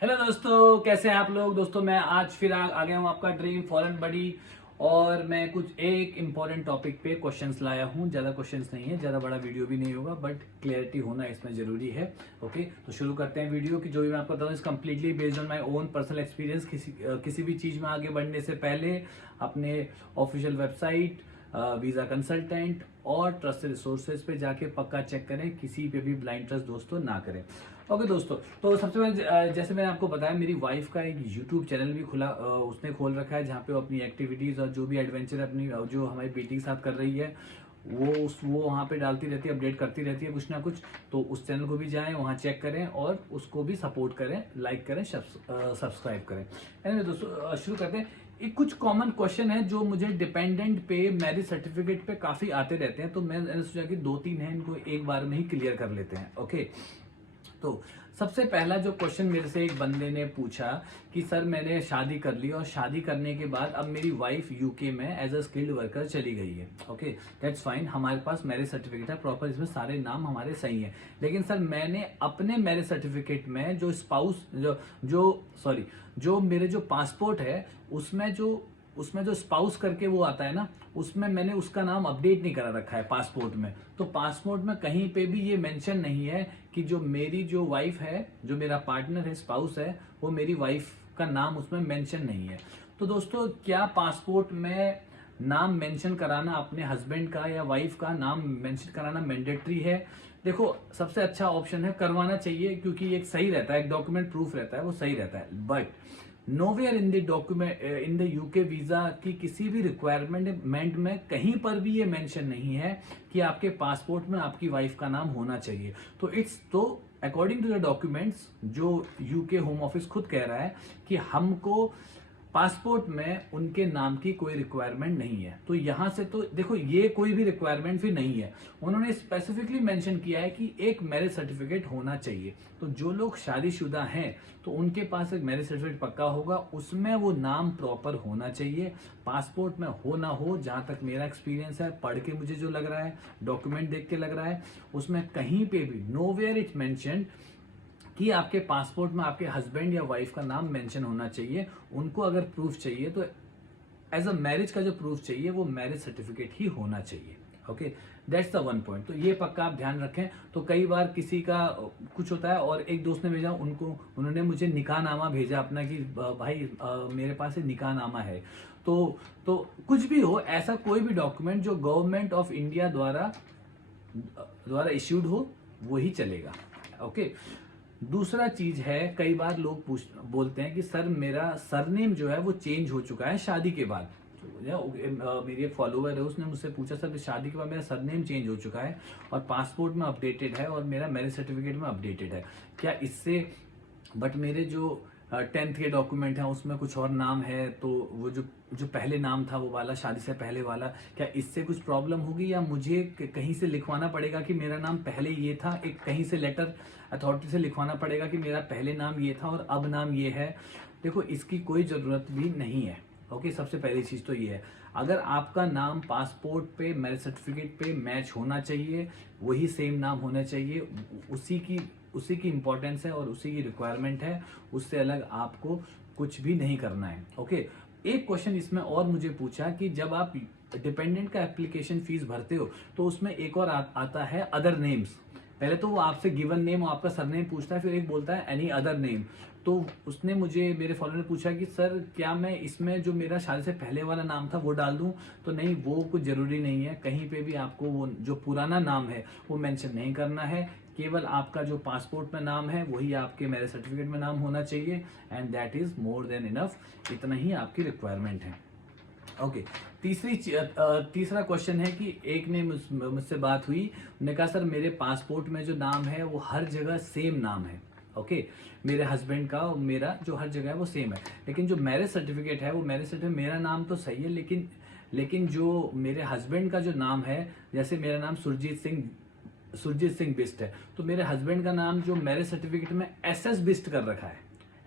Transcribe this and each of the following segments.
Hello दोस्तों, कैसे हैं आप लोग। दोस्तों मैं आज फिर आ गया हूँ आपका ड्रीम फॉरेन बडी। और मैं कुछ एक इम्पॉर्टेंट टॉपिक पे क्वेश्चंस लाया हूँ। ज़्यादा क्वेश्चंस नहीं है, ज़्यादा बड़ा वीडियो भी नहीं होगा, बट क्लियरिटी होना इसमें ज़रूरी है। ओके, तो शुरू करते हैं वीडियो की। जो भी मैं आपको बताऊँ इस completely based on my own personal experience. किसी भी चीज़ में आगे बढ़ने से पहले अपने ऑफिशियल वेबसाइट, वीज़ा कंसल्टेंट और ट्रस्टेड रिसोर्सेज पे जाके पक्का चेक करें। किसी पे भी ब्लाइंड ट्रस्ट दोस्तों ना करें। ओके दोस्तों, तो सबसे पहले जैसे मैंने आपको बताया, मेरी वाइफ का एक यूट्यूब चैनल भी खुला, उसने खोल रखा है, जहाँ पे वो अपनी एक्टिविटीज़ और जो भी एडवेंचर अपनी जो हमारी बेटी के साथ कर रही है वो वहाँ पे डालती रहती है, अपडेट करती रहती है कुछ ना कुछ। तो उस चैनल को भी जाएं, वहाँ चेक करें और उसको भी सपोर्ट करें, लाइक करें, सब्सक्राइब करें। एनीवे दोस्तों, शुरू करते हैं। एक कुछ कॉमन क्वेश्चन है जो मुझे डिपेंडेंट पे, मैरिज सर्टिफिकेट पे काफ़ी आते रहते हैं, तो मैंने सोचा कि दो तीन हैं, इनको एक बार में ही क्लियर कर लेते हैं। ओके, तो सबसे पहला जो क्वेश्चन मेरे से एक बंदे ने पूछा कि सर मैंने शादी कर ली और शादी करने के बाद अब मेरी वाइफ यूके में एज अ स्किल्ड वर्कर चली गई है। ओके, दैट्स फाइन, हमारे पास मैरिज सर्टिफिकेट है प्रॉपर, इसमें सारे नाम हमारे सही हैं। लेकिन सर मैंने अपने मैरिज सर्टिफिकेट में जो स्पाउस जो जो सॉरी जो मेरे जो पासपोर्ट है उसमें जो स्पाउस करके वो आता है ना, उसमें मैंने उसका नाम अपडेट नहीं करा रखा है पासपोर्ट में। तो पासपोर्ट में कहीं पे भी ये मेंशन नहीं है कि जो मेरी जो वाइफ है, जो मेरा पार्टनर है, स्पाउस है, वो मेरी वाइफ का नाम उसमें मेंशन नहीं है। तो दोस्तों, क्या पासपोर्ट में नाम मेंशन कराना, अपने हस्बैंड का या वाइफ का नाम मेंशन कराना मैंडेटरी है? देखो, सबसे अच्छा ऑप्शन है, करवाना चाहिए, क्योंकि एक सही रहता है, एक डॉक्यूमेंट प्रूफ रहता है, वो सही रहता है। But nowhere in the document in the UK visa की किसी भी रिक्वायरमेंट में कहीं पर भी ये मेंशन नहीं है कि आपके पासपोर्ट में आपकी वाइफ का नाम होना चाहिए। तो अकॉर्डिंग टू द डॉक्यूमेंट्स, जो यूके होम ऑफिस खुद कह रहा है कि हमको पासपोर्ट में उनके नाम की कोई रिक्वायरमेंट नहीं है। तो यहां से तो देखो, ये कोई भी रिक्वायरमेंट भी नहीं है। उन्होंने स्पेसिफिकली मेंशन किया है कि एक मैरिज सर्टिफिकेट होना चाहिए। तो जो लोग शादीशुदा हैं तो उनके पास एक मैरिज सर्टिफिकेट पक्का होगा, उसमें वो नाम प्रॉपर होना चाहिए। पासपोर्ट में हो ना हो, जहां तक मेरा एक्सपीरियंस है, पढ़ के मुझे जो लग रहा है, डॉक्यूमेंट देख के लग रहा है, उसमें कहीं पे भी नोवेयर इट मेंशन कि आपके पासपोर्ट में आपके हस्बैंड या वाइफ का नाम मेंशन होना चाहिए। उनको अगर प्रूफ चाहिए तो एज अ मैरिज का जो प्रूफ चाहिए वो मैरिज सर्टिफिकेट ही होना चाहिए। Okay, that's the one point. तो ये पक्का आप ध्यान रखें। तो कई बार किसी का कुछ होता है, और एक दोस्त ने भेजा, उन्होंने मुझे निकाहनामा भेजा अपना कि भाई मेरे पास एक निकाहनामा है। तो कुछ भी हो, ऐसा कोई भी डॉक्यूमेंट जो गवर्नमेंट ऑफ इंडिया द्वारा इश्यूड हो, वही चलेगा। ओके, दूसरा चीज है, कई बार लोग बोलते हैं कि सर मेरा सरनेम जो है वो चेंज हो चुका है शादी के बाद। मेरी एक फॉलोअर है, उसने मुझसे पूछा सर शादी के बाद मेरा सरनेम चेंज हो चुका है और पासपोर्ट में अपडेटेड है और मेरा मैरिज सर्टिफिकेट में अपडेटेड है, क्या इससे, बट मेरे जो 10th के डॉक्यूमेंट हैं उसमें कुछ और नाम है, तो वो जो जो पहले नाम था वो वाला, शादी से पहले वाला, क्या इससे कुछ प्रॉब्लम होगी या मुझे कहीं से लिखवाना पड़ेगा कि मेरा नाम पहले ये था, एक कहीं से लेटर अथॉरिटी से लिखवाना पड़ेगा कि मेरा पहले नाम ये था और अब नाम ये है? देखो, इसकी कोई ज़रूरत भी नहीं है। ओके, सबसे पहली चीज़ तो ये है, अगर आपका नाम पासपोर्ट पे, मैरिज सर्टिफिकेट पे मैच होना चाहिए, वही सेम नाम होना चाहिए, उसी की इंपॉर्टेंस है और उसी की रिक्वायरमेंट है। उससे अलग आपको कुछ भी नहीं करना है। ओके, एक क्वेश्चन इसमें और मुझे पूछा कि जब आप डिपेंडेंट का एप्लीकेशन फीस भरते हो तो उसमें एक और आता है अदर नेम्स। पहले तो वो आपसे गिवन नेम और आपका सरनेम पूछता है, फिर एक बोलता है एनी अदर नेम। तो उसने मुझे, मेरे फॉलोअर ने पूछा कि सर क्या मैं इसमें जो मेरा शादी से पहले वाला नाम था वो डाल दूं? तो नहीं, वो कुछ जरूरी नहीं है। कहीं पे भी आपको वो जो पुराना नाम है वो मेंशन नहीं करना है। केवल आपका जो पासपोर्ट में नाम है वही आपके मैरिज सर्टिफिकेट में नाम होना चाहिए, and that is more than enough. इतना ही आपकी रिक्वायरमेंट है। ओके, तीसरा क्वेश्चन है कि एक ने मुझसे बात हुई, उन्होंने कहा सर मेरे पासपोर्ट में जो नाम है वो हर जगह सेम नाम है। ओके, मेरे हस्बैंड का और मेरा जो हर जगह है वो सेम है, लेकिन जो मैरिज सर्टिफिकेट है वो मैरिज सर्टिफिकेट मेरा नाम तो सही है, लेकिन जो मेरे हस्बैंड का जो नाम है, जैसे मेरा नाम सुरजीत सिंह बिस्ट है, तो मेरे हस्बैंड का नाम जो मैरिज सर्टिफिकेट में SS बिस्ट कर रखा है,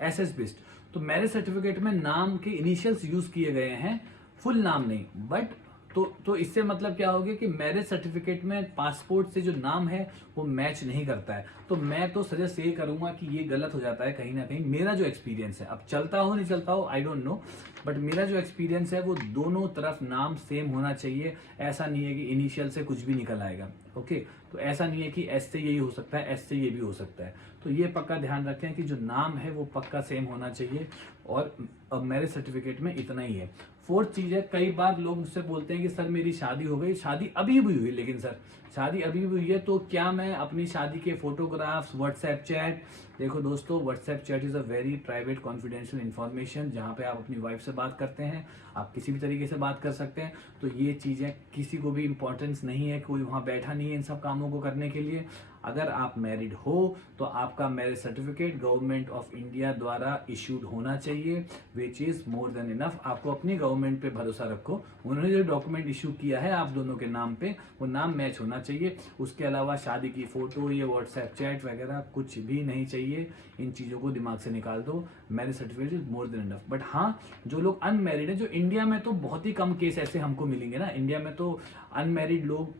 SS बिस्ट। तो मैरिज सर्टिफिकेट में नाम के इनिशियल्स यूज किए गए हैं, फुल नाम नहीं, बट तो इससे मतलब क्या हो गया कि मैरिज सर्टिफिकेट में पासपोर्ट से जो नाम है वो मैच नहीं करता है। तो मैं तो सजेस्ट ये करूंगा कि ये गलत हो जाता है कहीं ना कहीं। मेरा जो एक्सपीरियंस है, अब चलता हो नहीं चलता हो आई डोंट नो, बट मेरा जो एक्सपीरियंस है वो दोनों तरफ नाम सेम होना चाहिए। ऐसा नहीं है कि इनिशियल से कुछ भी निकल आएगा। ओके, तो ऐसा नहीं है कि एस से यही हो सकता है, एस से ये भी हो सकता है। तो ये पक्का ध्यान रखें कि जो नाम है वो पक्का सेम होना चाहिए। और अब मैरिज सर्टिफिकेट में इतना ही है। फोर्थ चीज है, कई बार लोग मुझसे बोलते हैं कि सर मेरी शादी हो गई, शादी अभी भी हुई, लेकिन सर शादी अभी भी हुई है तो क्या मैं अपनी शादी के फोटोग्राफ्स व्हाट्सएप चैट, देखो दोस्तों WhatsApp chat is a very private confidential information, जहाँ पे आप अपनी वाइफ से बात करते हैं, आप किसी भी तरीके से बात कर सकते हैं। तो ये चीजें किसी को भी इंपॉर्टेंस नहीं है, कोई वहां बैठा नहीं है इन सब कामों को करने के लिए। अगर आप मैरिड हो तो आपका marriage certificate government of India द्वारा इश्यूड होना चाहिए, which is more than enough. आपको अपनी गवर्नमेंट पे भरोसा रखो, उन्होंने जो डॉक्यूमेंट इश्यू किया है आप दोनों के नाम पे, वो नाम मैच होना चाहिए। उसके अलावा शादी की फोटो या व्हाट्सएप चैट वगैरह कुछ भी नहीं चाहिए। इन चीजों को दिमाग से निकाल दो, marriage certificate is more than enough. But हाँ, जो लोग अनमैरिड है, जो इंडिया में तो बहुत ही कम केस ऐसे हमको मिलेंगे ना, इंडिया में तो अनमैरिड लोग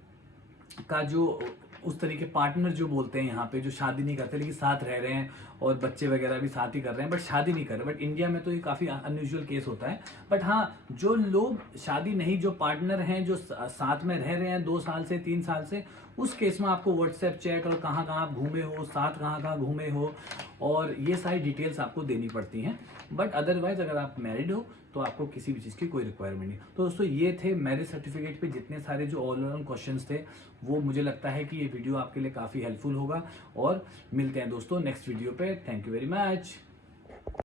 का जो उस तरीके पार्टनर जो बोलते हैं यहाँ पे, जो शादी नहीं करते लेकिन साथ रह रहे हैं और बच्चे वगैरह भी साथ ही कर रहे हैं बट शादी नहीं कर रहे, बट इंडिया में तो ये काफी अनयूजुअल केस होता है। बट हाँ, जो लोग शादी नहीं, जो पार्टनर हैं, जो साथ में रह रहे हैं 2 साल से 3 साल से, उस केस में आपको व्हाट्सएप चैट और कहाँ कहाँ आप घूमे हो, साथ कहाँ कहाँ घूमे हो, और ये सारी डिटेल्स आपको देनी पड़ती हैं। बट अदरवाइज अगर आप मैरिड हो तो आपको किसी भी चीज़ की कोई रिक्वायरमेंट नहीं। तो दोस्तों ये थे मैरिज सर्टिफिकेट पे जितने सारे जो ऑल ओवर क्वेश्चंस थे, वो मुझे लगता है कि ये वीडियो आपके लिए काफ़ी हेल्पफुल होगा। और मिलते हैं दोस्तों नेक्स्ट वीडियो पे। Thank you very much.